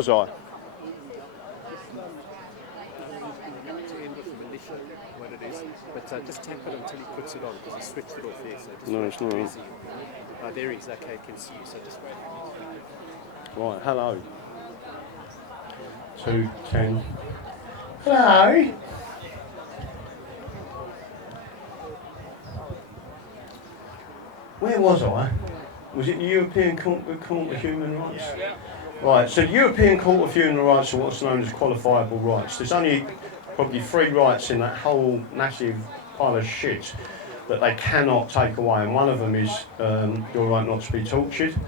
Was I? What it is, but just tap it until he puts it on because he switched it off there. So just No, it's not. there he is. Okay, I can see you. So just wait. Right, hello. 210. Hello. Where was I? Was it the European Court of Human Rights? Yeah. Right, so the European Court of Human Rights are what's known as qualifiable rights. There's only probably 3 rights in that whole massive pile of shit that they cannot take away, and one of them is your right not to be tortured.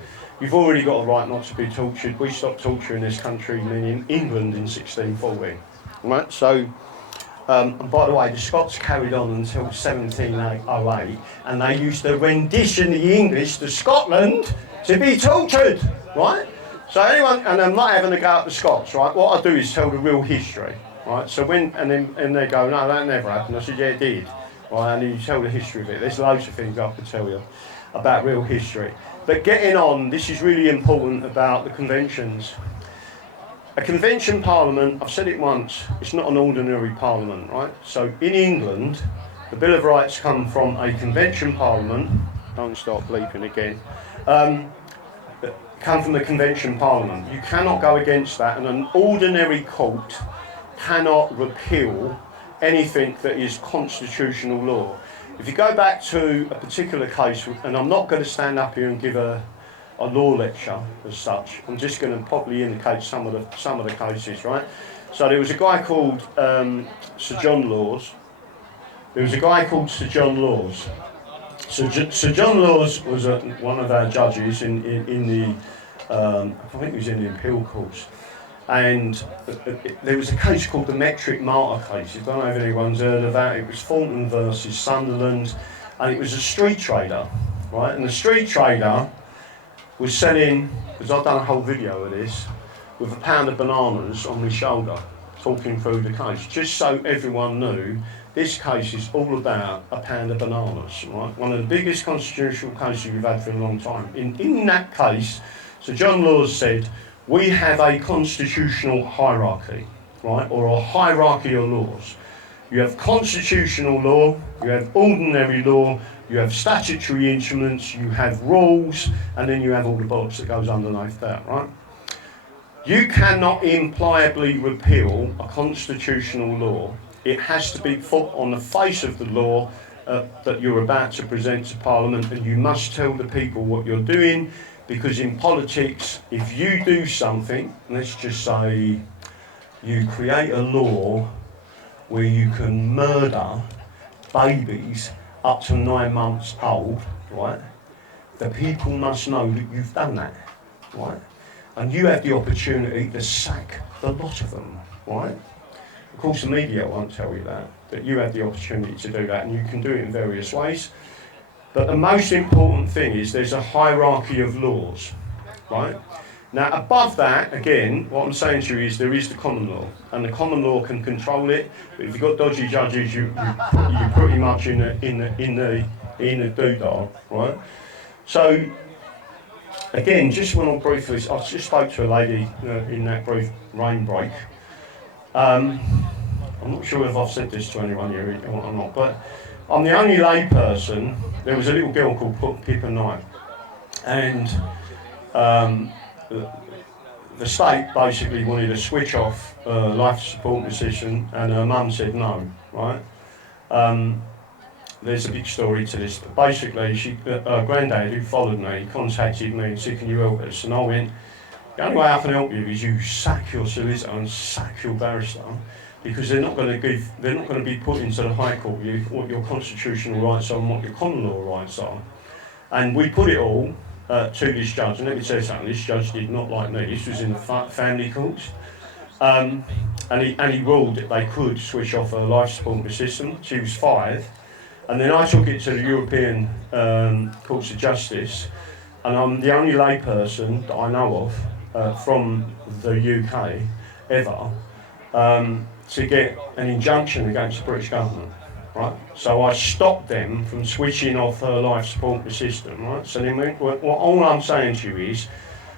You've already got a right not to be tortured. We stopped torture in this country, meaning England, in 1640. Right, so, and by the way, the Scots carried on until 1708, and they used to rendition the English to Scotland to be tortured, right? So anyone, and I'm not having a go at the Scots, right? What I do is tell the real history, right? So and they go, no, that never happened. I said, yeah, it did, right? And you tell the history of it. There's loads of things I could tell you about real history. But getting on, this is really important about the conventions. A convention parliament, I've said it once, it's not an ordinary parliament, right? So in England, the Bill of Rights come from a convention parliament. Don't start bleeping again. Come from the convention parliament. You cannot go against that, and an ordinary court cannot repeal anything that is constitutional law. If you go back to a particular case, and I'm not going to stand up here and give a law lecture as such, I'm just going to probably indicate some of the cases, right? So there was a guy called Sir John Laws. There was a guy called Sir John Laws. Sir John Laws was one of our judges in the I think he was in the appeal courts, and there was a case called the Metric Martyr case. I don't know if anyone's heard of that. It was Thornton versus Sunderland, and it was a street trader, right? And the street trader was selling, because I've done a whole video of this, with a pound of bananas on his shoulder, talking through the case, just so everyone knew this case is all about a pound of bananas, right? One of the biggest constitutional cases we've had for a long time. In that case, Sir John Laws said, we have a constitutional hierarchy, right, or a hierarchy of laws. You have constitutional law, you have ordinary law, you have statutory instruments, you have rules, and then you have all the bollocks that goes underneath that, right? You cannot impliably repeal a constitutional law. It has to be put on the face of the law that you're about to present to Parliament, and you must tell the people what you're doing, because in politics, if you do something, let's just say you create a law where you can murder babies up to 9 months old, right? The people must know that you've done that, right? And you have the opportunity to sack the lot of them, right? Of course, the media won't tell you that you have the opportunity to do that, and you can do it in various ways. But the most important thing is there's a hierarchy of laws, right? Now, above that, again, what I'm saying to you is there is the common law, and the common law can control it. But if you've got dodgy judges, you're pretty much in the doodah, right? So, again, just when I briefly, I just spoke to a lady in that brief rain break. I'm not sure if I've said this to anyone here or not, but I'm the only lay person. There was a little girl called Pippa Knight, and the state basically wanted to switch off life support decision, and her mum said no, right? There's a big story to this. Basically, her granddad, who followed me, contacted me and said, can you help us? And I went, the only way I can help you is you sack your solicitor and sack your barrister, because they're not going to be put into the High Court what your constitutional rights are and what your common law rights are. And we put it all to this judge, and let me tell you something, this judge did not like me. This was in the family courts, and he ruled that they could switch off her life support system. She was 5, and then I took it to the European Courts of Justice, and I'm the only lay person that I know of from the UK ever to get an injunction against the British government, right? So I stopped them from switching off her life support system, right? So then all I'm saying to you is,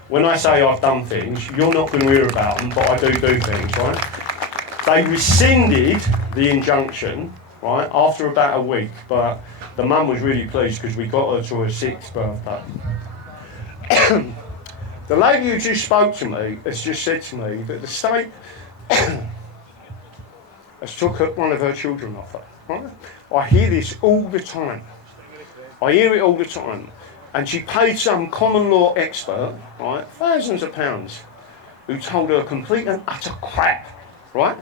when I say I've done things, you're not going to hear about them, but I do things, right? They rescinded the injunction, right, after about a week, but the mum was really pleased because we got her to her 6th birthday. The lady who just spoke to me has just said to me that the state has took one of her children off her, right? I hear this all the time. I hear it all the time. And she paid some common law expert, right, thousands of pounds, who told her complete and utter crap, right?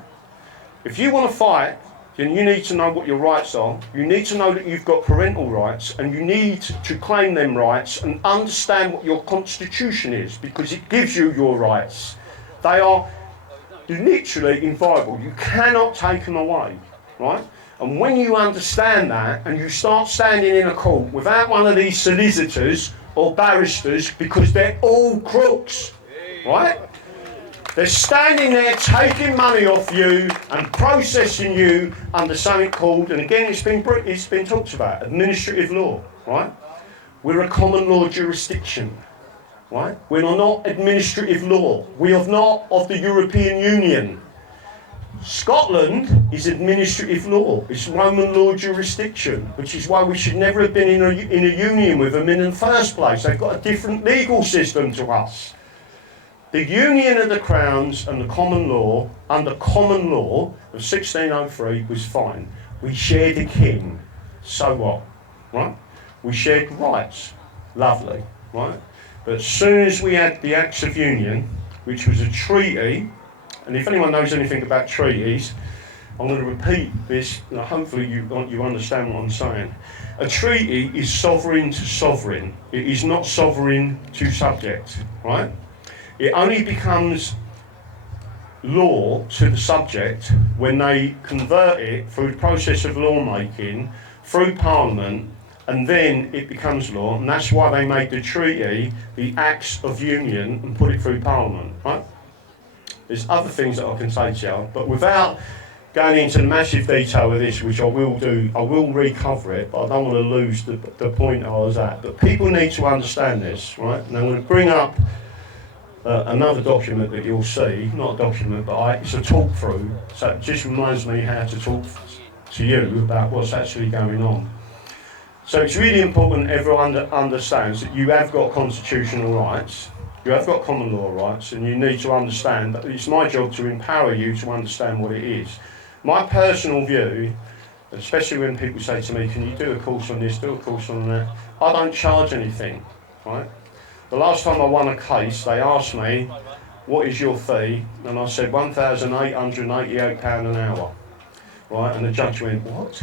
If you want to fight, then you need to know what your rights are. You need to know that you've got parental rights, and you need to claim them rights and understand what your constitution is, because it gives you your rights. They are literally inviolable. You cannot take them away, right? And when you understand that, and you start standing in a court without one of these solicitors or barristers, because they're all crooks, right? They're standing there taking money off you and processing you under something called, and again it's been talked about, administrative law, right? We're a common law jurisdiction, right? We're not administrative law. We are not of the European Union. Scotland is administrative law. It's Roman law jurisdiction, which is why we should never have been in a union with them in the first place. They've got a different legal system to us. The Union of the Crowns and the common law, under common law of 1603, was fine. We shared a king, so what, right? We shared rights, lovely, right? But as soon as we had the Acts of Union, which was a treaty, and if anyone knows anything about treaties, I'm going to repeat this, and hopefully you understand what I'm saying. A treaty is sovereign to sovereign. It is not sovereign to subject, right? It only becomes law to the subject when they convert it through the process of lawmaking, through Parliament, and then it becomes law, and that's why they made the treaty the Acts of Union and put it through Parliament, right? There's other things that I can say to you, but without going into the massive detail of this, which I will do, I will recover it, but I don't want to lose the point I was at. But people need to understand this, right? And I'm going to bring up another document that you'll see, not a document, but it's a talk through, so it just reminds me how to talk to you about what's actually going on. So it's really important everyone understands that you have got constitutional rights, you have got common law rights, and you need to understand that it's my job to empower you to understand what it is. My personal view, especially when people say to me, can you do a course on this, do a course on that, I don't charge anything, right? The last time I won a case, they asked me, what is your fee? And I said, £1,888 an hour. Right, and the judge went, what?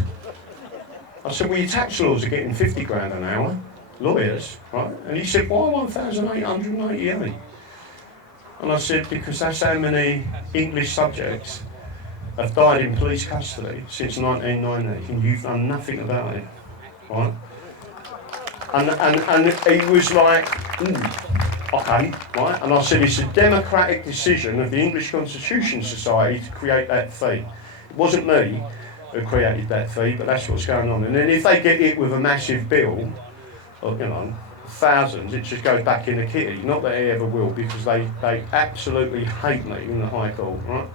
I said, well, your tax laws are getting 50 grand an hour, lawyers, right? And he said, why 1,888? And I said, because that's how many English subjects have died in police custody since 1990, and you've done nothing about it, right? And he was like, okay, right? And I said, it's a democratic decision of the English Constitution Society to create that fee. It wasn't me who created that fee, but that's what's going on. And then if they get hit with a massive bill, of, thousands, it just goes back in the kitty. Not that they ever will, because they absolutely hate me in the High Court, right?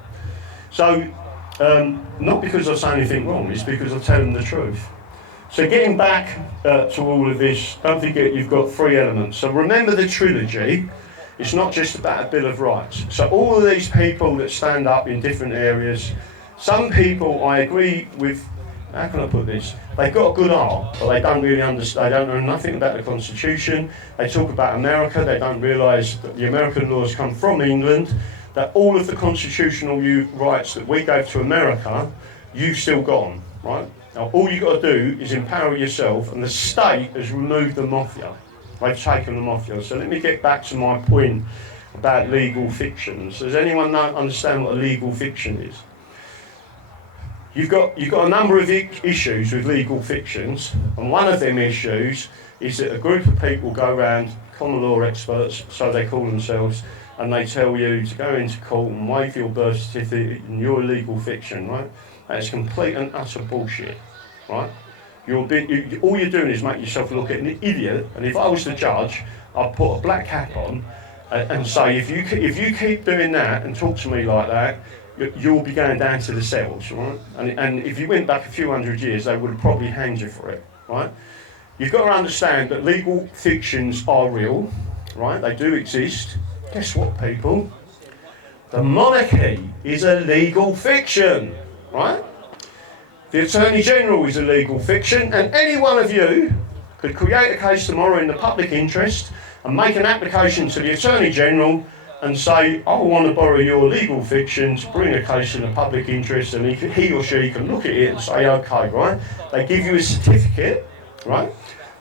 So, not because I say anything wrong, it's because I tell them the truth. So getting back to all of this, don't forget you've got 3 elements. So remember the trilogy, it's not just about a Bill of Rights. So all of these people that stand up in different areas, some people I agree with, how can I put this? They've got a good art, but they don't really understand, they don't know nothing about the Constitution. They talk about America, they don't realise that the American laws come from England, that all of the constitutional rights that we gave to America, you've still got them, right? Now, all you've got to do is empower yourself, and the state has removed them off you. They've taken them off you. So let me get back to my point about legal fictions. Does anyone understand what a legal fiction is? You've got a number of issues with legal fictions, and one of them issues is that a group of people go around, common law experts, so they call themselves, and they tell you to go into court and waive your birth certificate and you're a legal fiction, right? That's complete and utter bullshit, right? All you're doing is make yourself look like an idiot, and if I was the judge, I'd put a black cap on And say, if you keep doing that and talk to me like that, you'll be going down to the cells, right? And if you went back a few hundred years, they would have probably hanged you for it, right? You've got to understand that legal fictions are real, right? They do exist. Guess what, people? The monarchy is a legal fiction, right? The Attorney General is a legal fiction, and any one of you could create a case tomorrow in the public interest and make an application to the Attorney General and say, I want to borrow your legal fiction to bring a case in the public interest, and he or she can look at it and say, okay, right? They give you a certificate, right,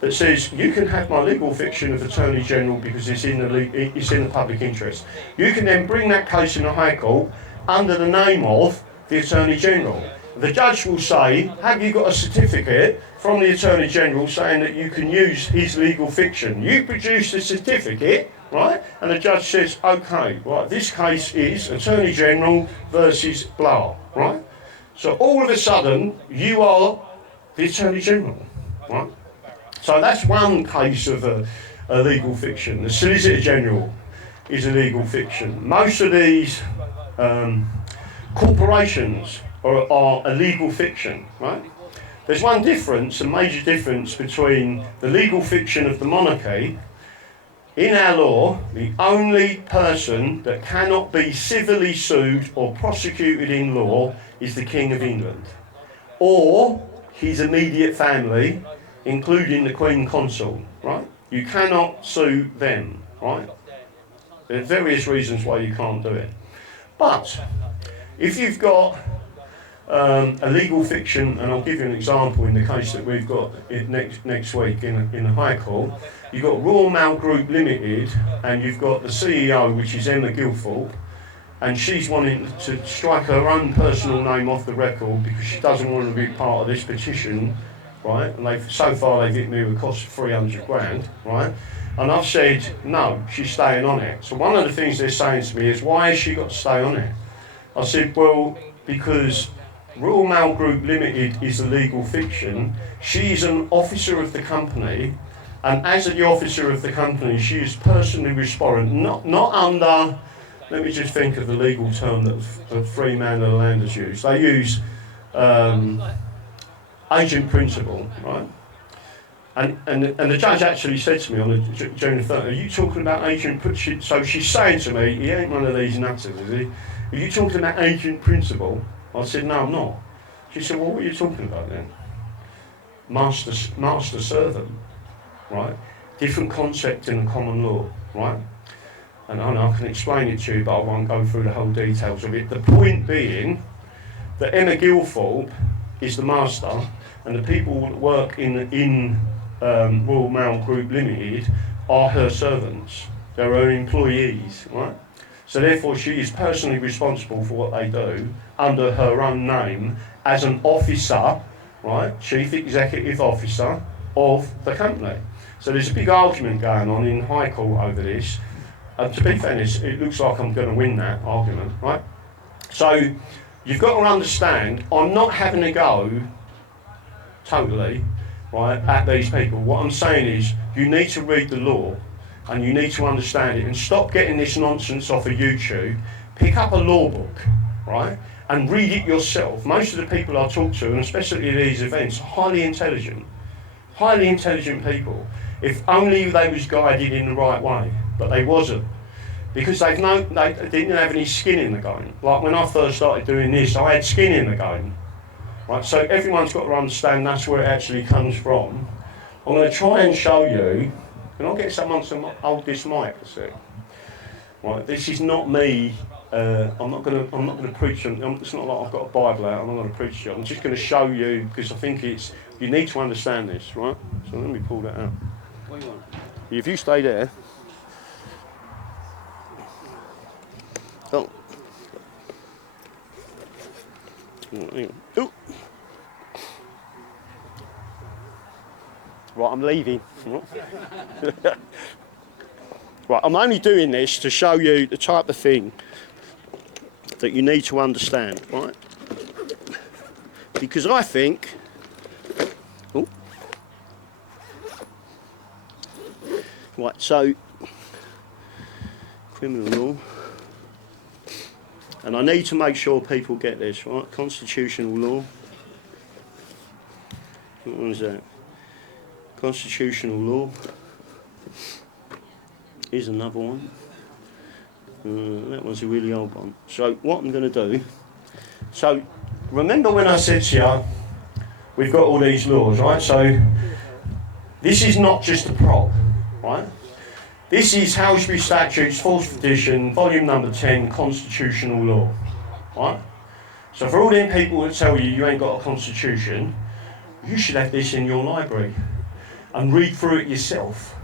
that says you can have my legal fiction of Attorney General because it's in the public interest. You can then bring that case in the High Court under the name of the Attorney General. The judge will say, have you got a certificate from the Attorney General saying that you can use his legal fiction? You produce the certificate, right? And the judge says, okay, right, this case is Attorney General versus blah, right? So all of a sudden, you are the Attorney General, right? So that's one case of a legal fiction. The Solicitor General is a legal fiction. Most of these corporations are a legal fiction, right? There's one difference, a major difference between the legal fiction of the monarchy. In our law, the only person that cannot be civilly sued or prosecuted in law is the King of England, or his immediate family, including the Queen Consort, right? You cannot sue them, right? There are various reasons why you can't do it. But if you've got a legal fiction, and I'll give you an example in the case that we've got next week in the High Court. You've got Royal Mail Group Limited, and you've got the CEO, which is Emma Guilthorpe, and she's wanting to strike her own personal name off the record because she doesn't want to be part of this petition, right? And so far they've hit me with a cost of 300 grand, right? And I've said, no, she's staying on it. So one of the things they're saying to me is, why has she got to stay on it? I said, well, because Royal Mail Group Limited is a legal fiction. She is an officer of the company, and as the officer of the company, she is personally responsible, not under, let me just think of the legal term that Freeman and Landers use. They use agent principle, right? And the judge actually said to me on June the 3rd, are you talking about agent principle? So she's saying to me, he ain't one of these nutters, is he? Are you talking about agent principle? I said, no, I'm not. She said, well, what are you talking about then? Master-servant, right? Different concept in the common law, right? And I know I can explain it to you, but I won't go through the whole details of it. The point being that Emma Guilthorpe is the master, and the people that work in Royal Mail Group Limited are her servants. They're her employees, right? So therefore she is personally responsible for what they do under her own name as an officer, right, Chief Executive Officer of the company. So there's a big argument going on in High Court over this. And to be fair, it looks like I'm going to win that argument, right? So you've got to understand, I'm not having a go totally, right, at these people. What I'm saying is you need to read the law, and you need to understand it, and stop getting this nonsense off of YouTube. Pick up a law book, right, and read it yourself. Most of the people I talk to, and especially at these events, are highly intelligent people. If only they was guided in the right way, but they wasn't, because they didn't have any skin in the game. Like when I first started doing this, I had skin in the game, right? So everyone's got to understand that's where it actually comes from. I'm going to try and show you. Can I get someone to hold this mic a sec? Right, this is not me. I'm not going to preach. It's not like I've got a Bible out. I'm not going to preach to you. I'm just going to show you because I think you need to understand this, right? So let me pull that out. What do you want? If you stay there. Oh. Ooh. Right, I'm leaving. Right, I'm only doing this to show you the type of thing that you need to understand, right? Because I think... Ooh. Right, so criminal law. And I need to make sure people get this, right? Constitutional law. What one is that? Constitutional law. Here's another one. That one's a really old one. So what I'm going to do... So remember when I said to you, we've got all these laws, right? So this is not just a prop, right? This is Halsbury Statutes, 4th edition, volume number 10, constitutional law, right? So for all them people that tell you you ain't got a constitution, you should have this in your library and read through it yourself.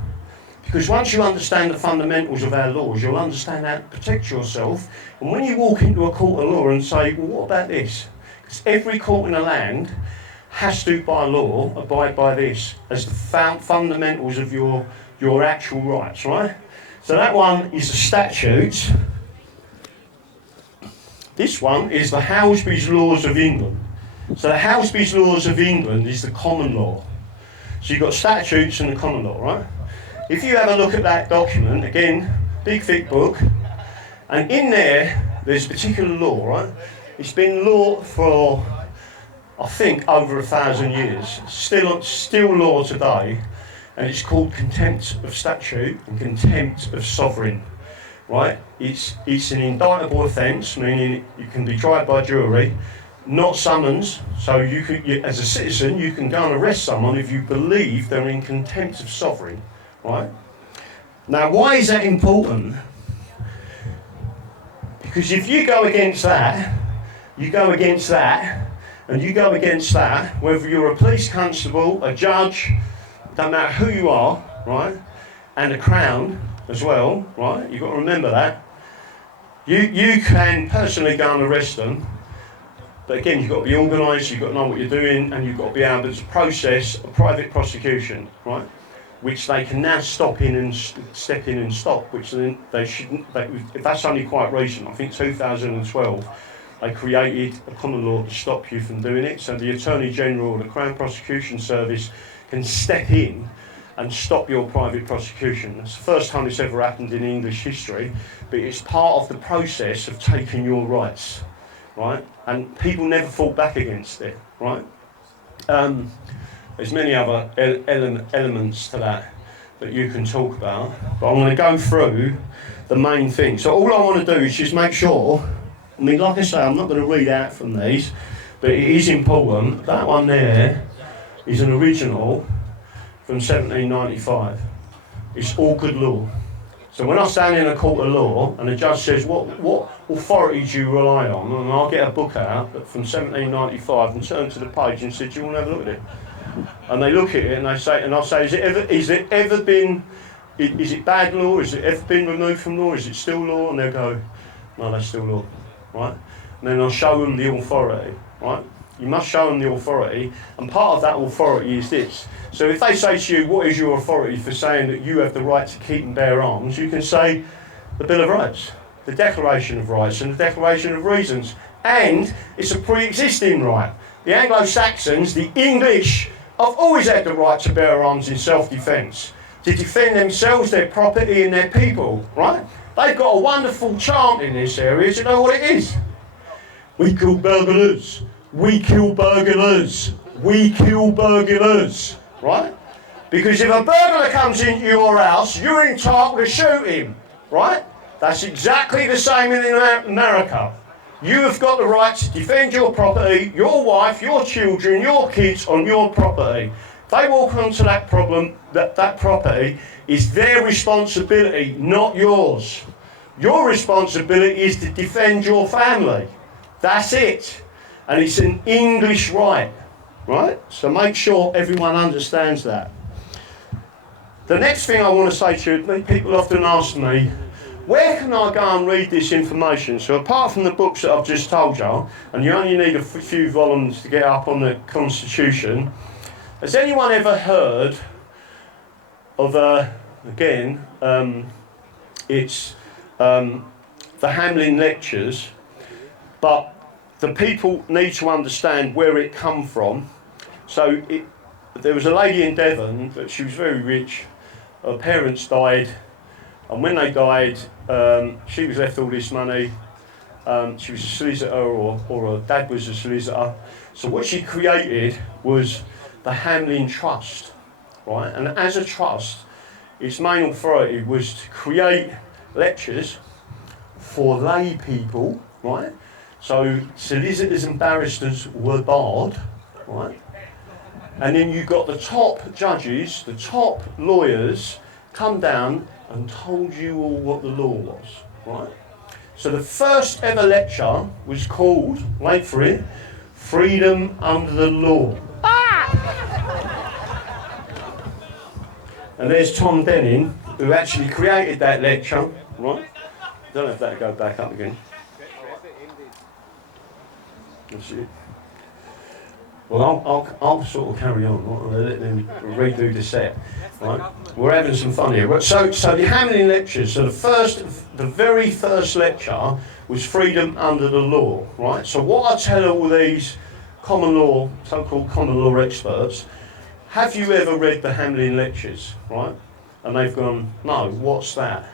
Because once you understand the fundamentals of our laws, you'll understand how to protect yourself. And when you walk into a court of law and say, well, what about this? Because every court in the land has to, by law, abide by this as the fundamentals of your actual rights, right? So that one is the statutes. This one is the Halsbury's Laws of England. So the Halsbury's Laws of England is the common law. So you've got statutes and the common law, right? If you have a look at that document, again, big thick book, and in there, there's a particular law, right? It's been law for, I think, over 1,000 years. Still law today, and it's called contempt of statute and contempt of sovereign, right? It's an indictable offence, meaning you can be tried by jury, not summons. So you, as a citizen, you can go and arrest someone if you believe they're in contempt of sovereign. Right? Now, why is that important? Because if you go against that, you go against that, and you go against that, whether you're a police constable, a judge, don't matter who you are, right? And a crown as well, right? You've got to remember that. You can personally go and arrest them, but again, you've got to be organised, you've got to know what you're doing, and you've got to be able to process a private prosecution, right? Which they can now step in and stop, which they shouldn't. That's only quite recent. I think 2012, they created a common law to stop you from doing it. So the Attorney General or the Crown Prosecution Service can step in and stop your private prosecution. That's the first time it's ever happened in English history, but it's part of the process of taking your rights, right? And people never fought back against it, right? There's many other elements to that you can talk about, but I'm going to go through the main thing. So all I want to do is just make sure, I mean, like I say, I'm not going to read out from these, but it is important. That one there is an original from 1795. It's all good law. So when I stand in a court of law and the judge says, what authority do you rely on? And I'll get a book out from 1795 and turn to the page and say, do you want to have a look at it? And they look at it and they say, and I'll say, is it ever been, is it bad law? Is it ever been removed from law? Is it still law? And they'll go, no, that's still law, right? And then I'll show them the authority, right? You must show them the authority, and part of that authority is this. So if they say to you, what is your authority for saying that you have the right to keep and bear arms? You can say the Bill of Rights, the Declaration of Rights, and the Declaration of Reasons. And it's a pre-existing right. The Anglo-Saxons, the English, have always had the right to bear arms in self-defence, to defend themselves, their property and their people, right? They've got a wonderful chant in this area. Do you know what it is? We kill burglars. We kill burglars. We kill burglars, right? Because if a burglar comes into your house, you're entitled to shoot him, right? That's exactly the same in America. You have got the right to defend your property, your wife, your children, your kids on your property. If they walk onto that property is their responsibility, not yours. Your responsibility is to defend your family. That's it. And it's an English right, right? So make sure everyone understands that. The next thing I want to say to you, people often ask me, where can I go and read this information? So apart from the books that I've just told you, and you only need a few volumes to get up on the Constitution, has anyone ever heard of, it's the Hamlin lectures, but the people need to understand where it come from. So there was a lady in Devon, but she was very rich. Her parents died And when they died, she was left all this money. She was a solicitor, or her dad was a solicitor. So what she created was the Hamlin Trust, right? And as a trust, its main authority was to create lectures for lay people, right? So solicitors and barristers were barred, right? And then you got the top judges, the top lawyers, come down and told you all what the law was, right? So the first ever lecture was called, wait for it, Freedom Under the Law. And there's Tom Denning, who actually created that lecture, right? I don't know if that'll go back up again. That's it. Well, I'll sort of carry on. I'll let them redo the set. Right? We're having some fun here. So the Hamlin lectures. So the very first lecture was Freedom Under the Law. Right. So what I tell all these common law, so-called common law experts, have you ever read the Hamlin lectures? Right. And they've gone, no. What's that?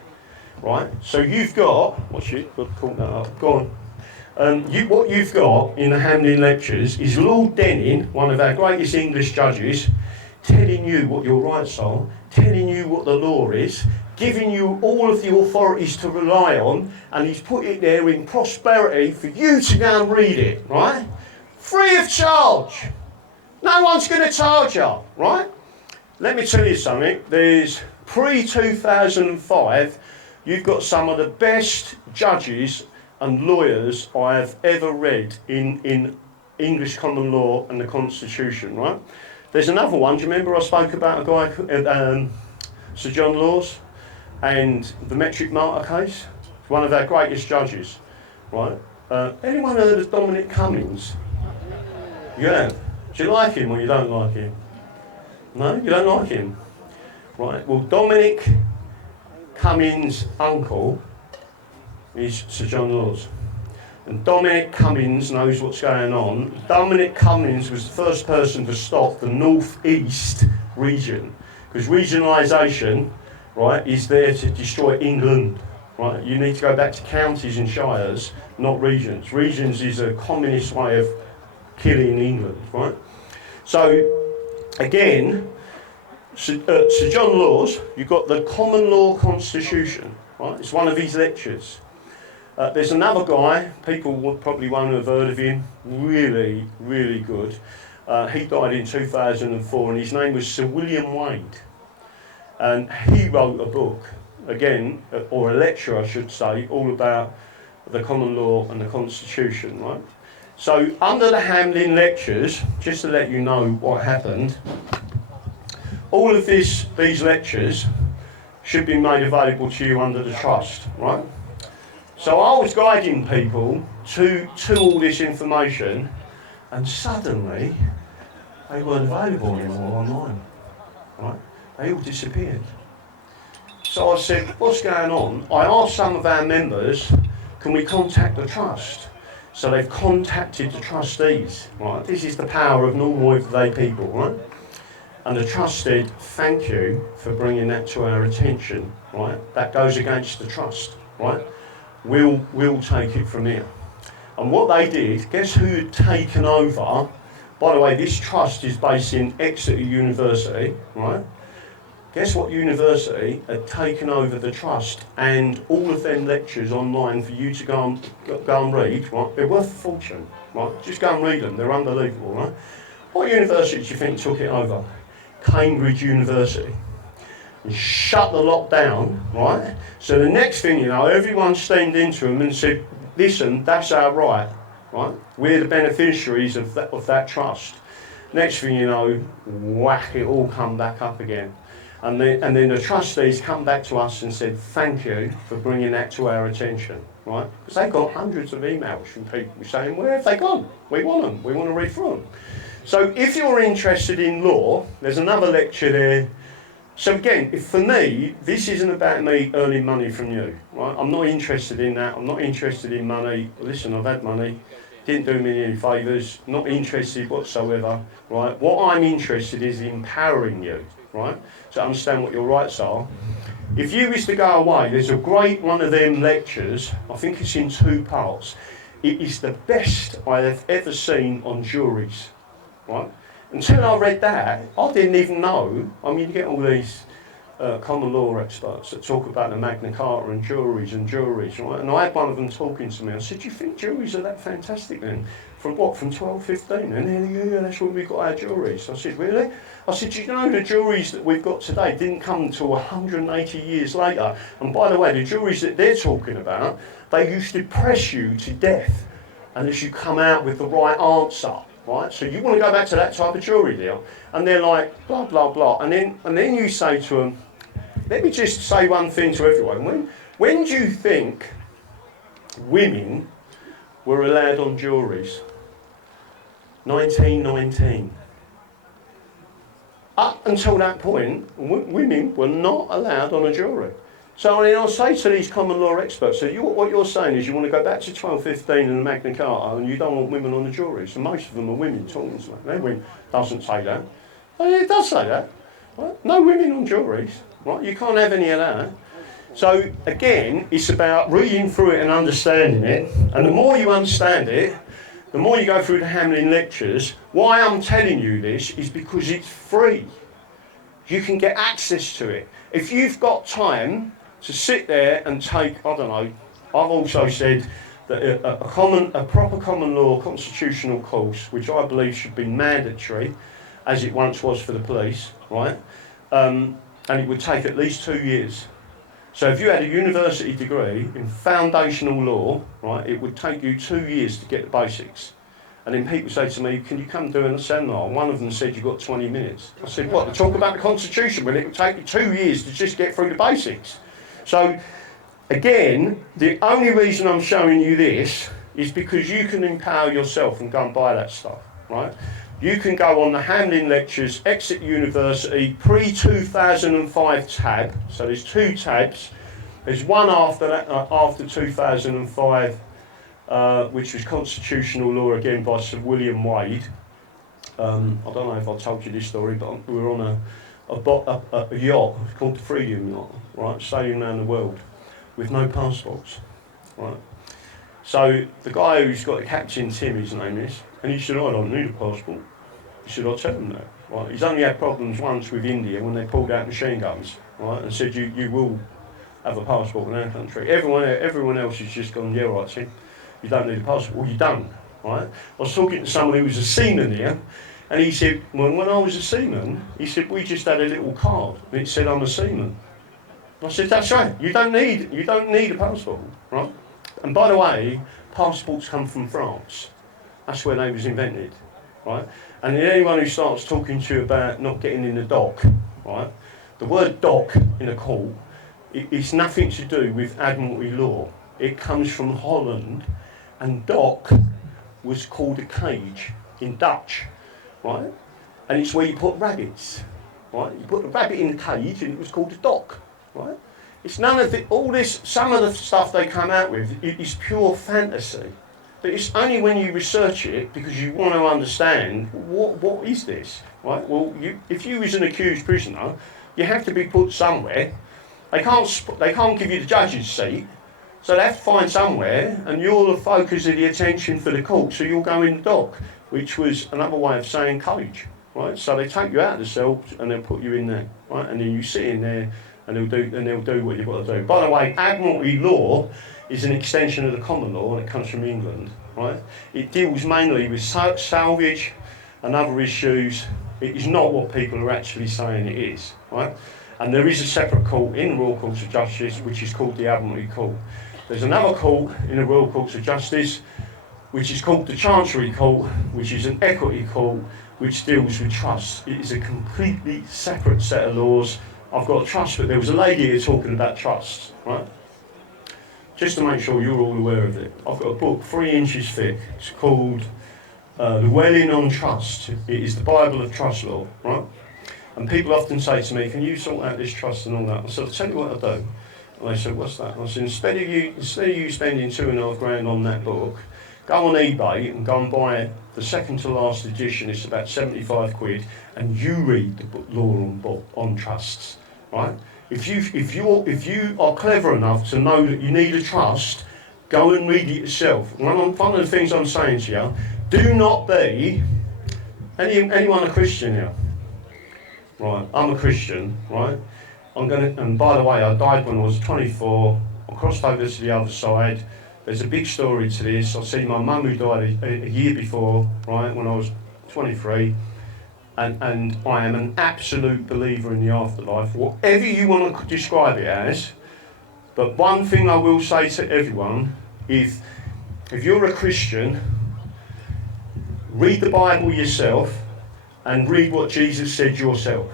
Right. So you've got. What's it? Call that up. Go on. What you've got in the Hamlin lectures is Lord Denning, one of our greatest English judges, telling you what your rights are, telling you what the law is, giving you all of the authorities to rely on, and he's put it there in prosperity for you to go and read it, right? Free of charge. No one's going to charge you, right? Let me tell you something. There's pre-2005, you've got some of the best judges and lawyers I have ever read in English common law and the Constitution, right? There's another one. Do you remember I spoke about a guy, Sir John Laws, and the metric martyr case? One of our greatest judges, right? Anyone heard of Dominic Cummings? Yeah. Do you like him or you don't like him? No, you don't like him? Right. Well, Dominic Cummings' uncle is Sir John Laws. And Dominic Cummings knows what's going on. Dominic Cummings was the first person to stop the North East region, because regionalisation, right, is there to destroy England. Right? You need to go back to counties and shires, not regions. Regions is a communist way of killing England, right? So, again, Sir John Laws, you've got the Common Law Constitution, right? It's one of his lectures. There's another guy, people probably won't have heard of him, really, really good. He died in 2004 and his name was Sir William Wade. And he wrote a book, again, or a lecture I should say, all about the common law and the Constitution, right? So under the Hamlin lectures, just to let you know what happened, all of these lectures should be made available to you under the trust, right? So I was guiding people to all this information, and suddenly they weren't available anymore online, right? They all disappeared. So I said, what's going on? I asked some of our members, can we contact the trust? So they've contacted the trustees, right? This is the power of normal everyday people, right? And the trust said, thank you for bringing that to our attention, right? That goes against the trust, right? We'll take it from here. And what they did, guess who had taken over? By the way, this trust is based in Exeter University, right? Guess what university had taken over the trust and all of them lectures online for you to go and read, right? They're worth a fortune, right? Just go and read them, they're unbelievable, right? What university do you think took it over? Cambridge University. And shut the lot down, right? So the next thing you know, everyone steamed into them and said, listen, that's our right, right? We're the beneficiaries of that trust. Next thing you know, whack, it all come back up again. And then the trustees come back to us and said, thank you for bringing that to our attention, right? Because they got hundreds of emails from people saying, where have they gone? We want them, we want to read through them. So if you're interested in law, there's another lecture there. So again, for me, this isn't about me earning money from you, right? I'm not interested in that. I'm not interested in money. Listen, I've had money. Didn't do me any favours. Not interested whatsoever, right? What I'm interested in is empowering you, right? To understand what your rights are. If you was to go away, there's a great one of them lectures, I think it's in 2 parts. It is the best I have ever seen on juries, right? Until I read that, I didn't even know. I mean, you get all these common law experts that talk about the Magna Carta and juries, right? And I had one of them talking to me. I said, "Do you think juries are that fantastic then? From what, from 1215? And then, yeah, that's when we got our juries." I said, "Really?" I said, "Do you know the juries that we've got today didn't come until 180 years later? And by the way, the juries that they're talking about, they used to press you to death unless you come out with the right answer." Right, so you want to go back to that type of jury deal, and they're like blah blah blah, and then you say to them, "Let me just say one thing to everyone. When do you think women were allowed on juries? 1919. Up until that point, women were not allowed on a jury. So I'll say to these common law experts, so what you're saying is you want to go back to 1215 and the Magna Carta and you don't want women on the jury. So most of them are women talking to them. Their doesn't say that. Oh, yeah, it does say that. Right? No women on juries. Right? You can't have any of that. So again, it's about reading through it and understanding it. And the more you understand it, the more you go through the Hamlin lectures. Why I'm telling you this is because it's free. You can get access to it. If you've got time to sit there and take, I don't know, I've also said that a proper common law constitutional course, which I believe should be mandatory, as it once was for the police, right? And it would take at least 2 years. So if you had a university degree in foundational law, right, it would take you 2 years to get the basics. And then people say to me, "Can you come do a seminar?" One of them said, "You've got 20 minutes. I said, "What, to talk about the Constitution? Well, it would take you 2 years to just get through the basics." So, again, the only reason I'm showing you this is because you can empower yourself and go and buy that stuff, right? You can go on the Hamlin Lectures, Exit University, pre-2005 tab. So there's 2 tabs. There's one after that, after 2005, which was constitutional law again by Sir William Wade. I don't know if I told you this story, but we were on a yacht called the Freedom Yacht, right, sailing around the world with no passports, right. So the guy who's got the captain, Tim, his name is, and he said, "I don't need a passport." He said, "I'll tell him that." Right. He's only had problems once with India when they pulled out machine guns, right, and said, you will have a passport in our country. Everyone else has just gone, "Yeah, right, Tim. You don't need a passport." Well, you don't, right? I was talking to someone who was a seaman here, and he said, "Well, when I was a seaman," he said, "we just had a little card, and it said I'm a seaman." I said, "That's right. You don't need a passport, right?" And by the way, passports come from France. That's where they was invented, right? And anyone who starts talking to you about not getting in the dock, right? The word dock in a court, it's nothing to do with Admiralty law. It comes from Holland. And dock was called a cage in Dutch, right? And it's where you put rabbits, right? You put the rabbit in the cage and it was called a dock, right? It's none of it, all this, some of the stuff they come out with is pure fantasy. But it's only when you research it because you want to understand what is this, right? Well, if you was an accused prisoner, you have to be put somewhere. They can't give you the judge's seat. So they have to find somewhere, and you're the focus of the attention for the court, so you'll go in the dock, which was another way of saying cage, right? So they take you out of the cell and they'll put you in there, right? And then you sit in there, and they'll do what you've got to do. By the way, Admiralty law is an extension of the common law, and it comes from England, right? It deals mainly with salvage and other issues. It is not what people are actually saying it is, right? And there is a separate court in the Royal Courts of Justice, which is called the Admiralty Court. There's another court in the Royal Courts of Justice, which is called the Chancery Court, which is an equity court, which deals with trusts. It is a completely separate set of laws. I've got a trust, but there was a lady here talking about trusts, right? Just to make sure you're all aware of it. I've got a book, 3 inches thick. It's called Llewellyn on Trust. It is the Bible of trust law, right? And people often say to me, "Can you sort out this trust and all that?" I said, "I'll tell you what I do." And they said, "What's that?" I said, instead of you spending £2.5 grand on that book, Go on eBay and go and buy the second to last edition. It's about 75 quid, and you read the book Law on Trusts, right? If you are clever enough to know that you need a trust, go and read it yourself. One of the things I'm saying to you, do not be anyone a Christian here. Right, I'm a Christian, right? And by the way, I died when I was 24. I crossed over to the other side. There's a big story to this. I see my mum who died a year before, right, when I was 23. And I am an absolute believer in the afterlife, whatever you want to describe it as. But one thing I will say to everyone is, if you're a Christian, read the Bible yourself and read what Jesus said yourself.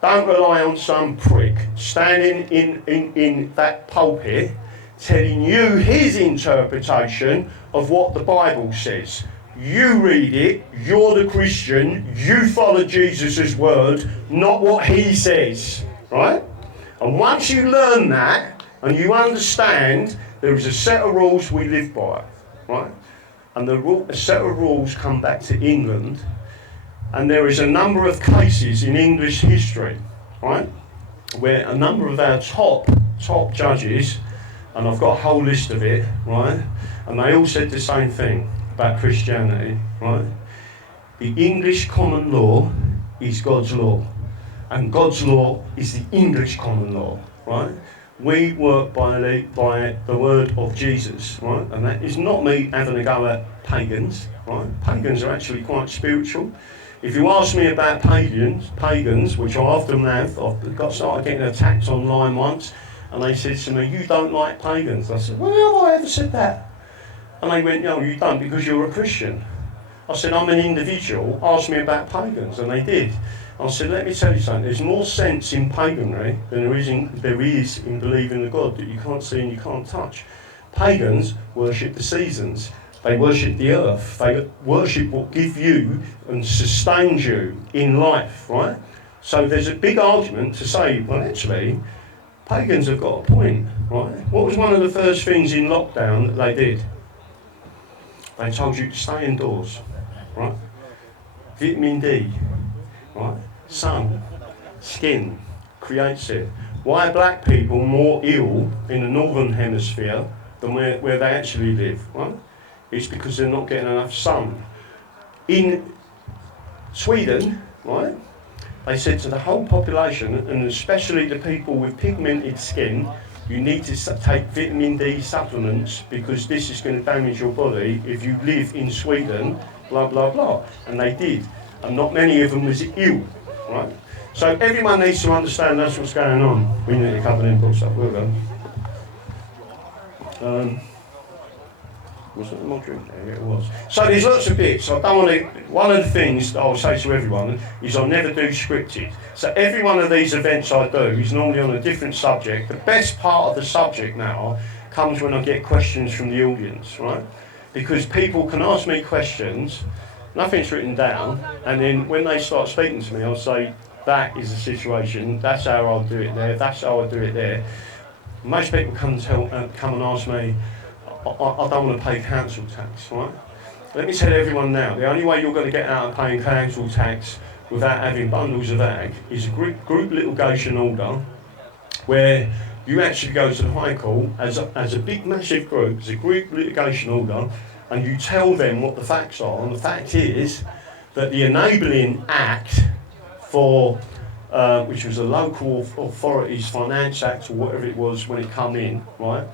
Don't rely on some prick standing in that pulpit telling you his interpretation of what the Bible says. You read it, you're the Christian, you follow Jesus' word, not what he says, right? And once you learn that, and you understand there is a set of rules we live by, right? And a set of rules come back to England, and there is a number of cases in English history, right, where a number of our top judges, and I've got a whole list of it, right, and they all said the same thing about Christianity, right? The English common law is God's law, and God's law is the English common law, right? We work by the word of Jesus, right? And that is not me having a go at pagans, right? Pagans are actually quite spiritual. If you ask me about pagans, which I often have, I've started getting attacked online once, and they said to me, "You don't like pagans." I said, "Well, have I ever said that?" And they went, "No, you don't, because you're a Christian." I said, "I'm an individual, ask me about pagans," and they did. I said, "Let me tell you something, there's more sense in paganry than there is in believing a God that you can't see and you can't touch." Pagans worship the seasons. They worship the earth. They worship what gives you and sustains you in life, right? So there's a big argument to say, well, actually, pagans have got a point, right? What was one of the first things in lockdown that they did? They told you to stay indoors, right? Vitamin D, right? Sun, skin, creates it. Why are black people more ill in the northern hemisphere than where they actually live, right? It's because they're not getting enough sun. In Sweden, right, they said to the whole population, and especially the people with pigmented skin, you need to take vitamin D supplements because this is going to damage your body if you live in Sweden, blah, blah, blah. And they did. And not many of them was ill, right? So everyone needs to understand that's what's going on. We need a couple of inputs up, will we? Was it more drink? Yeah, it was. So there's lots of bits. I don't want to. One of the things that I'll say to everyone is I never do scripted. So every one of these events I do is normally on a different subject. The best part of the subject now comes when I get questions from the audience, right? Because people can ask me questions, nothing's written down, and then when they start speaking to me, I'll say, that is the situation, that's how I'll do it there, that's how I'll do it there. Most people come and ask me, I don't want to pay council tax, right? Let me tell everyone now, the only way you're going to get out of paying council tax without having bundles of ag is a group litigation order where you actually go to the High Court as a big massive group, as a group litigation order, and you tell them what the facts are. And the fact is that the Enabling Act for, which was a Local Authorities Finance Act or whatever it was when it come in, right,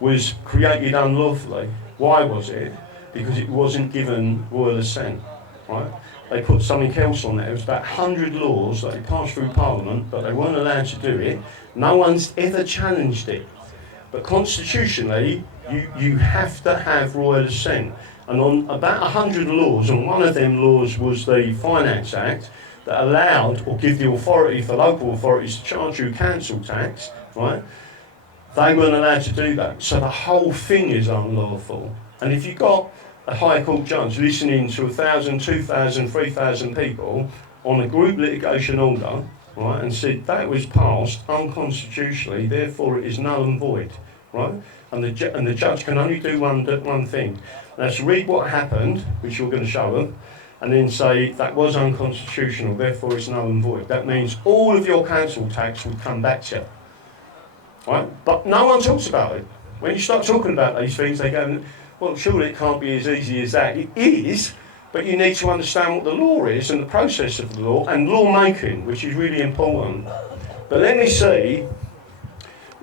was created unlawfully. Why was it? Because it wasn't given royal assent, right? They put something else on there. It was about 100 laws that they passed through Parliament, but they weren't allowed to do it. No one's ever challenged it. But constitutionally, you have to have royal assent. And on about 100 laws, and one of them laws was the Finance Act, that allowed or give the authority for local authorities to charge you council tax, right? They weren't allowed to do that. So the whole thing is unlawful. And if you've got a High Court judge listening to 1,000, 2,000, 3,000 people on a group litigation order, right, and said that was passed unconstitutionally, therefore it is null and void, right? And the judge can only do one thing. That's read what happened, which you're going to show them, and then say that was unconstitutional, therefore it's null and void. That means all of your council tax would come back to you. Right? But no one talks about it. When you start talking about these things, they go, well, surely it can't be as easy as that. It is, but you need to understand what the law is and the process of the law and lawmaking, which is really important. But let me see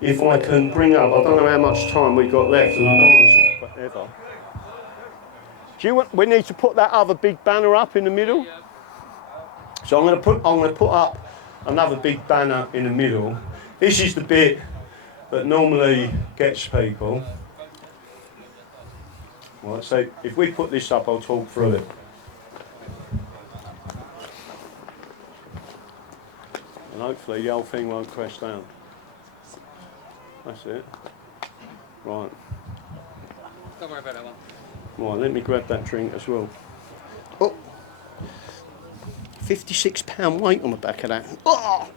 if I can bring up, I don't know how much time we've got left, and I don't want to talk forever. Do you want, we need to put that other big banner up in the middle? So I'm going to put up another big banner in the middle. This is the bit that normally gets people. Right, so if we put this up, I'll talk through it. And hopefully the whole thing won't crash down. That's it. Right. Don't worry about that one. Right, let me grab that drink as well. Oh! £56 weight on the back of that. Oh!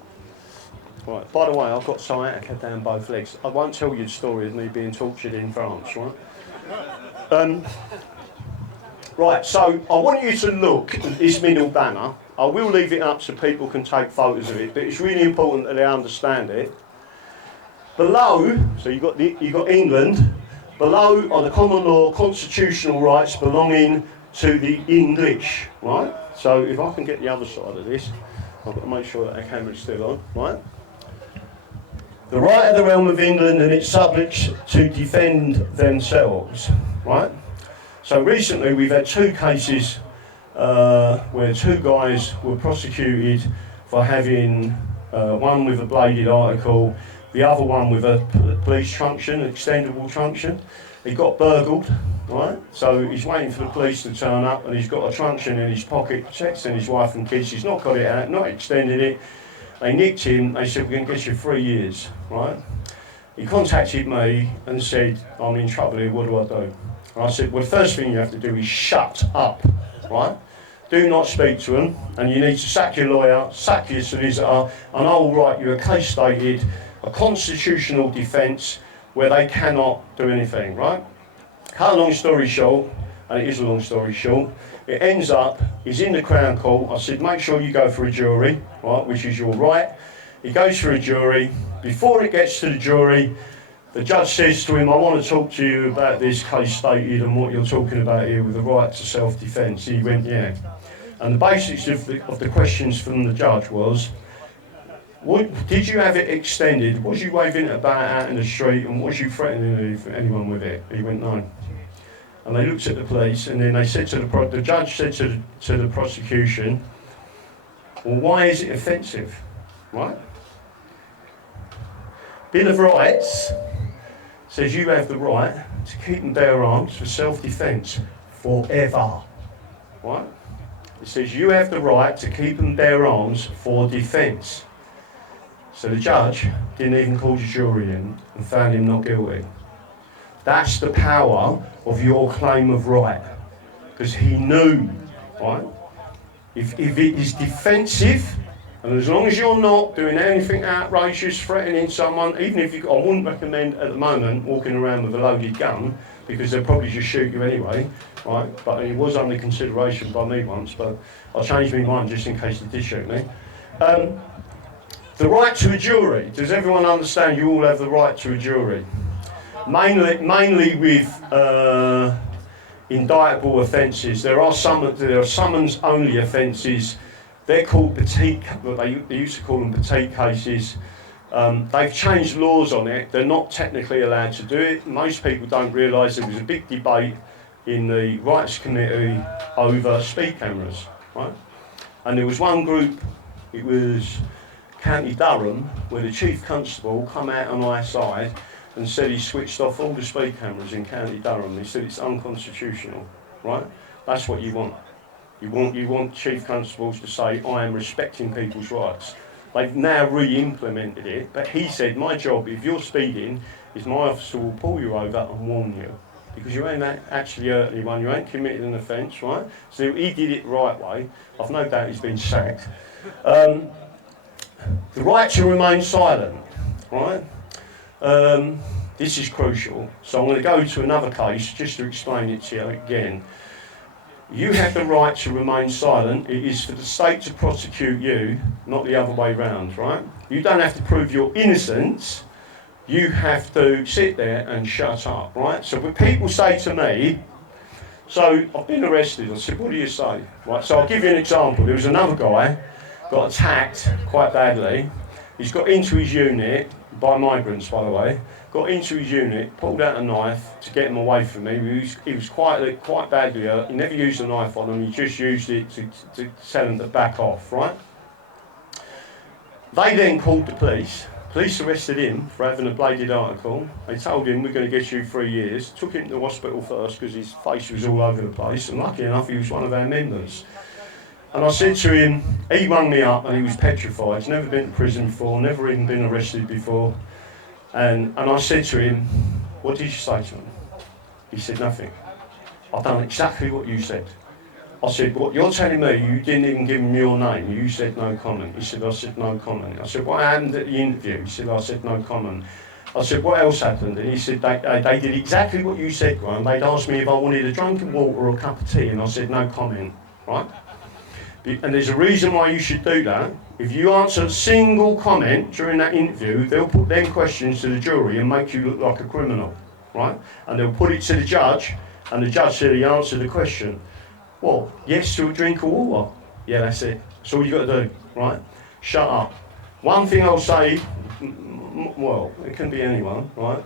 Right, by the way, I've got sciatica down both legs. I won't tell you the story of me being tortured in France, right? Right, so I want you to look at this middle banner. I will leave it up so people can take photos of it, but it's really important that they understand it. Below, so you've got England. Below are the common law constitutional rights belonging to the English, right? So if I can get the other side of this, I've got to make sure that our camera's still on, right? The right of the realm of England and its subjects to defend themselves, right? So recently we've had two cases where two guys were prosecuted for having one with a bladed article, the other one with a police truncheon, an extendable truncheon. He got burgled, right? So he's waiting for the police to turn up and he's got a truncheon in his pocket, texting his wife and kids. He's not got it out, not extended it. They nicked him, they said, we're going to get you 3 years, right? He contacted me and said, I'm in trouble here, what do I do? And I said, well, the first thing you have to do is shut up, right? Do not speak to them, and you need to sack your lawyer, sack your solicitor, and I will write you a case stated, a constitutional defence where they cannot do anything, right? Cut a long story short, and it is a long story short, it ends up, he's in the Crown Court. I said, make sure you go for a jury, right, which is your right. He goes for a jury. Before it gets to the jury, the judge says to him, I want to talk to you about this case stated and what you're talking about here with the right to self-defence. He went, yeah. And the basics of the questions from the judge was, did you have it extended? Was you waving it about out in the street and was you threatening anyone with it? He went, no. And they looked at the police and then they said to the judge said to the prosecution, well, why is it offensive, right? Bill of Rights says you have the right to keep and bear arms for self-defence forever, right? It says you have the right to keep and bear arms for defence. So the judge didn't even call the jury in and found him not guilty. That's the power of your claim of right, because he knew, right? If it is defensive, and as long as you're not doing anything outrageous, threatening someone, even if I wouldn't recommend at the moment walking around with a loaded gun, because they'll probably just shoot you anyway, right? But it was under consideration by me once, but I'll change my mind just in case they did shoot me. The right to a jury. Does everyone understand you all have the right to a jury? Mainly with indictable offences. There are summons-only offences. They're called petite. They used to call them petite cases. They've changed laws on it. They're not technically allowed to do it. Most people don't realise there was a big debate in the Rights Committee over speed cameras, right? And there was one group. It was County Durham, where the Chief Constable come out on our side and said he switched off all the speed cameras in County Durham. He said it's unconstitutional, right? That's what you want. You want Chief Constables to say, I am respecting people's rights. They've now re-implemented it, but he said, my job, if you're speeding, is my officer will pull you over and warn you. Because you ain't actually hurt anyone, you ain't committed an offence, right? So he did it the right way. I've no doubt he's been sacked. The right to remain silent, right? this is crucial. So I'm going to go to another case just to explain it to you again. You have the right to remain silent. It is for the state to prosecute you, not the other way round, right? You don't have to prove your innocence. You have to sit there and shut up, right? So when people say to me, so I've been arrested, I said, what do you say? Right, so I'll give you an example. There was another guy, got attacked quite badly. He's got into his unit, by migrants by the way, got into his unit, pulled out a knife to get him away from me. He was quite badly hurt. He never used a knife on him, he just used it to tell him to back off, right? They then called the police. Police arrested him for having a bladed article. They told him, we're going to get you 3 years. Took him to the hospital first because his face was all over the place, and lucky enough he was one of our members. And I said to him, he rung me up and he was petrified. He's never been to prison before, never even been arrested before. And I said to him, what did you say to him? He said, nothing. I've done exactly what you said. I said, what, you're telling me you didn't even give him your name? You said no comment. He said, I said no comment. I said, what happened at the interview? He said, I said no comment. I said, what else happened? And he said, they did exactly what you said, Graham. They'd asked me if I wanted a drink of water or a cup of tea, and I said no comment, right? And there's a reason why you should do that. If you answer a single comment during that interview, they'll put them questions to the jury and make you look like a criminal, right? And they'll put it to the judge, and the judge said he answered the question. Well, yes to a drink of water. Yeah, that's it. That's all you got to do, right? Shut up. One thing I'll say, well, it can be anyone, right?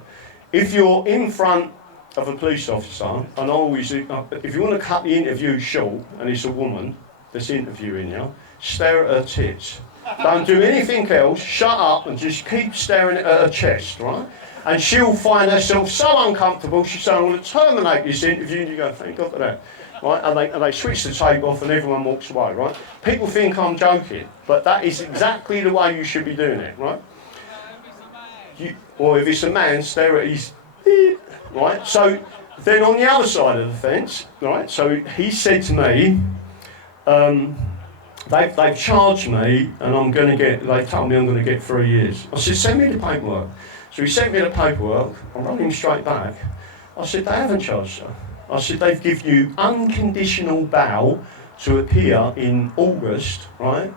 If you're in front of a police officer, and always, if you want to cut the interview short, and it's a woman that's interviewing you, stare at her tits. Don't do anything else, shut up and just keep staring at her chest, right? And she'll find herself so uncomfortable, she'll say, I'm going to terminate this interview, and you go, thank God for that. Right? And they switch the tape off and everyone walks away, right? People think I'm joking, but that is exactly the way you should be doing it, right? Or if it's a man, stare at his, right? So then on the other side of the fence, right? So he said to me, they've charged me and they've told me I'm going to get 3 years. I said, send me the paperwork. So he sent me the paperwork, I rang him straight back. I said, they haven't charged you. I said, they've given you unconditional bail to appear in August, right?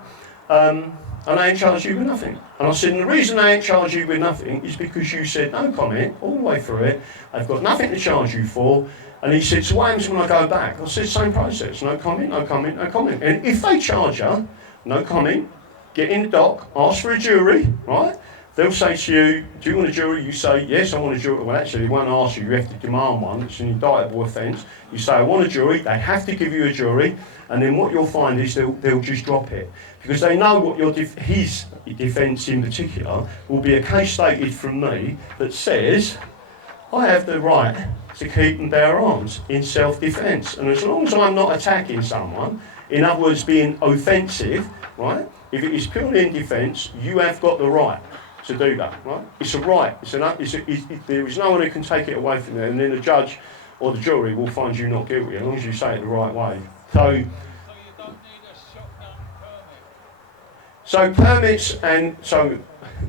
And they ain't charged you with nothing. And I said, and the reason they ain't charged you with nothing is because you said no comment all the way through it. They've got nothing to charge you for. And he said, so what happens when I go back? I said, same process, no comment, no comment, no comment. And if they charge you, no comment, get in the dock, ask for a jury, right? They'll say to you, do you want a jury? You say, yes, I want a jury. Well, actually, they won't ask you. You have to demand one. It's an indictable offence. You say, I want a jury. They have to give you a jury. And then what you'll find is they'll just drop it. Because they know what his defence in particular will be a case stated from me that says, I have the right to keep and bear arms in self-defence. And as long as I'm not attacking someone, in other words, being offensive, right? If it is purely in defence, you have got the right to do that, right? It's a right. There is no one who can take it away from you, and then the judge or the jury will find you not guilty as long as you say it the right way. So permits, and so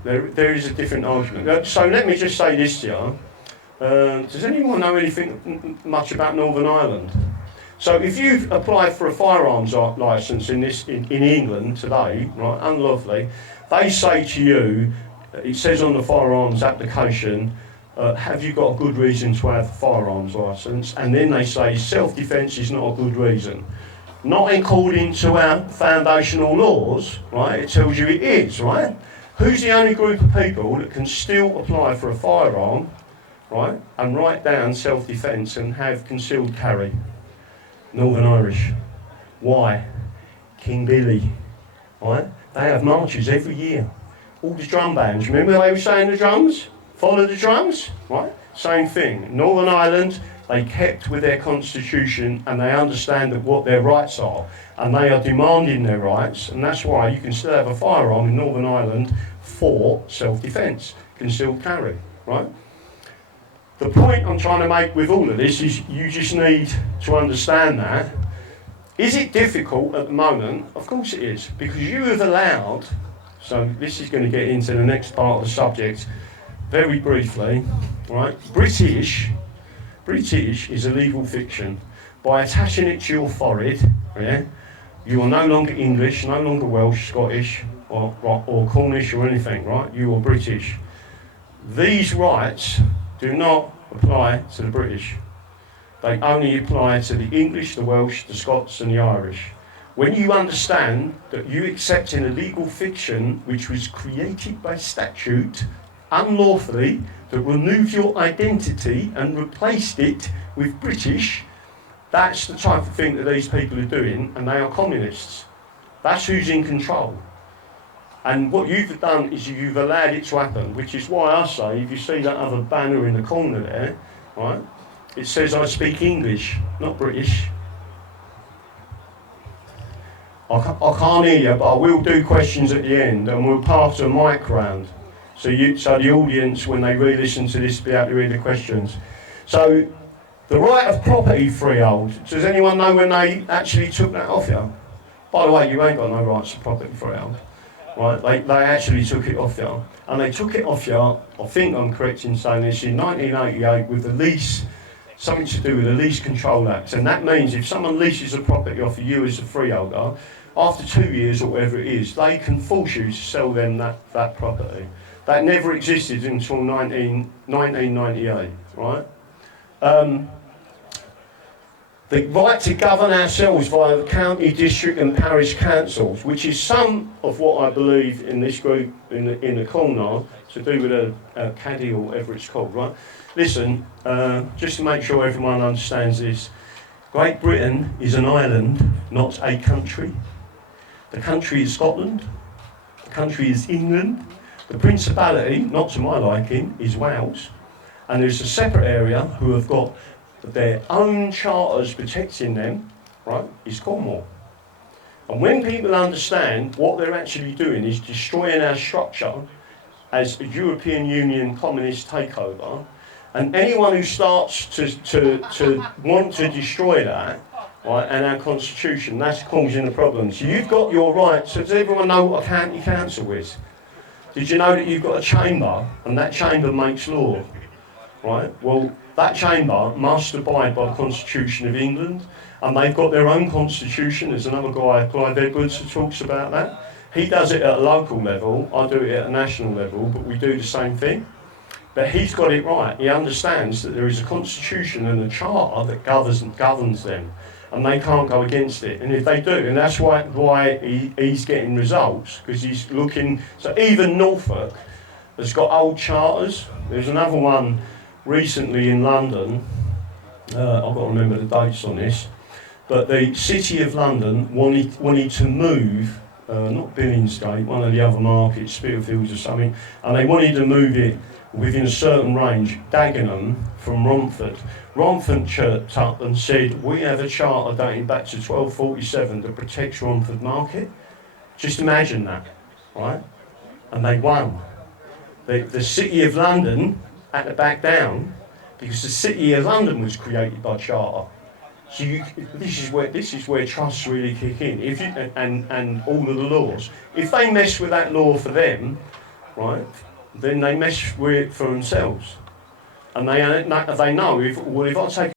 there is a different argument. So let me just say this to you. Does anyone know anything much about Northern Ireland? So if you've applied for a firearms licence in England today, right, unlawfully, they say to you, it says on the firearms application, have you got a good reason to have a firearms licence? And then they say self-defence is not a good reason. Not according to our foundational laws, right? It tells you it is, right? Who's the only group of people that can still apply for a firearm, right, and write down self-defence and have concealed carry? Northern Irish. Why? King Billy, right? They have marches every year. All the drum bands, remember they were saying the drums? Follow the drums, right? Same thing. Northern Ireland, they kept with their constitution and they understand what their rights are. And they are demanding their rights, and that's why you can still have a firearm in Northern Ireland for self-defence, concealed carry, right? The point I'm trying to make with all of this is you just need to understand that. Is it difficult at the moment? Of course it is, because you have allowed, so this is going to get into the next part of the subject, very briefly, right? British is a legal fiction. By attaching it to your forehead, yeah, you are no longer English, no longer Welsh, Scottish, or Cornish or anything, right? You are British. These rights do not apply to the British. They only apply to the English, the Welsh, the Scots and the Irish. When you understand that you accepting a legal fiction which was created by statute unlawfully, that removed your identity and replaced it with British, that's the type of thing that these people are doing, and they are communists. That's who's in control. And what you've done is you've allowed it to happen, which is why I say, if you see that other banner in the corner there, right, it says I speak English, not British. I can't hear you, but I will do questions at the end, and we'll pass a mic round. So the audience, when they re-listen to this, will be able to hear the questions. So, the right of property freehold. Does anyone know when they actually took that off you? By the way, you ain't got no rights to property freehold. Right? They actually took it off you. And they took it off you, I think I'm correct in saying this, in 1988 with the lease, something to do with the Lease Control Act. And that means if someone leases a property off of you as a freeholder, after 2 years or whatever it is, they can force you to sell them that property. That never existed until 1998, right? The right to govern ourselves via the county, district and parish councils, which is some of what I believe in this group in the corner, to do with a caddy or whatever it's called, right? Listen, just to make sure everyone understands this, Great Britain is an island, not a country. The country is Scotland, the country is England, the Principality, not to my liking, is Wales, and there's a separate area who have got their own charters protecting them, right, is Cornwall. And when people understand what they're actually doing is destroying our structure as a European Union communist takeover, and anyone who starts to want to destroy that, right, and our constitution, that's causing the problem. So you've got your rights. So does everyone know what a county council is? Did you know that you've got a chamber, and that chamber makes law? Right? Well, that chamber must abide by the Constitution of England, and they've got their own constitution. There's another guy, Clive Edwards, who talks about that. He does it at a local level, I do it at a national level, but we do the same thing. But he's got it right. He understands that there is a constitution and a charter that governs them, and they can't go against it. And if they do, and that's why he's getting results, because he's looking. So even Norfolk has got old charters. There's another one recently in London, I've got to remember the dates on this, but the City of London wanted to move, not Billingsgate, one of the other markets, Spitalfields or something, and they wanted to move it within a certain range, Dagenham from Romford. Romford chirped up and said, we have a charter dating back to 1247 that protects Romford Market. Just imagine that, right? And they won. The City of London had to back down because the City of London was created by charter. So this is where trusts really kick in. If you, and all of the laws. If they mess with that law for them, right, then they mess with it for themselves. And they know if I take